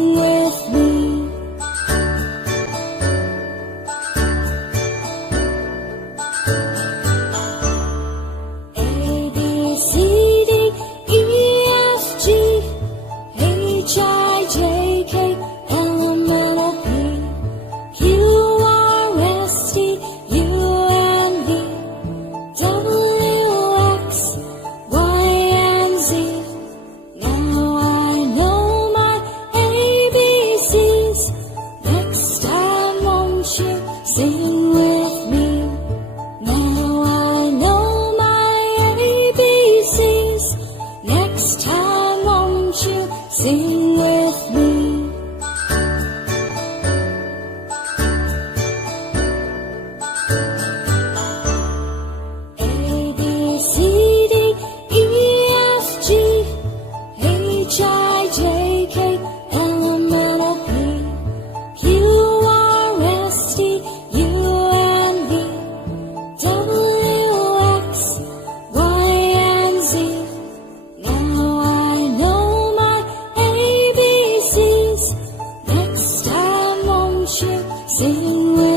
Sing with me. A, B, C, D, E, F, G, H, I, J, K, L, M, N, O, P, Q, R, S, T, U, and V, W, X, Y, and Z. Now I know my ABCs. Next time, won't you sing with me? Now I know my ABCs. Next time, won't you sing with me? A, B, C, D, E, F, G, H, I, J, K, L, M, N, O, P, Q, R, S, T, U, and V, W, X, Y, and Z. Now I know my ABCs. Next time, won't you sing with me?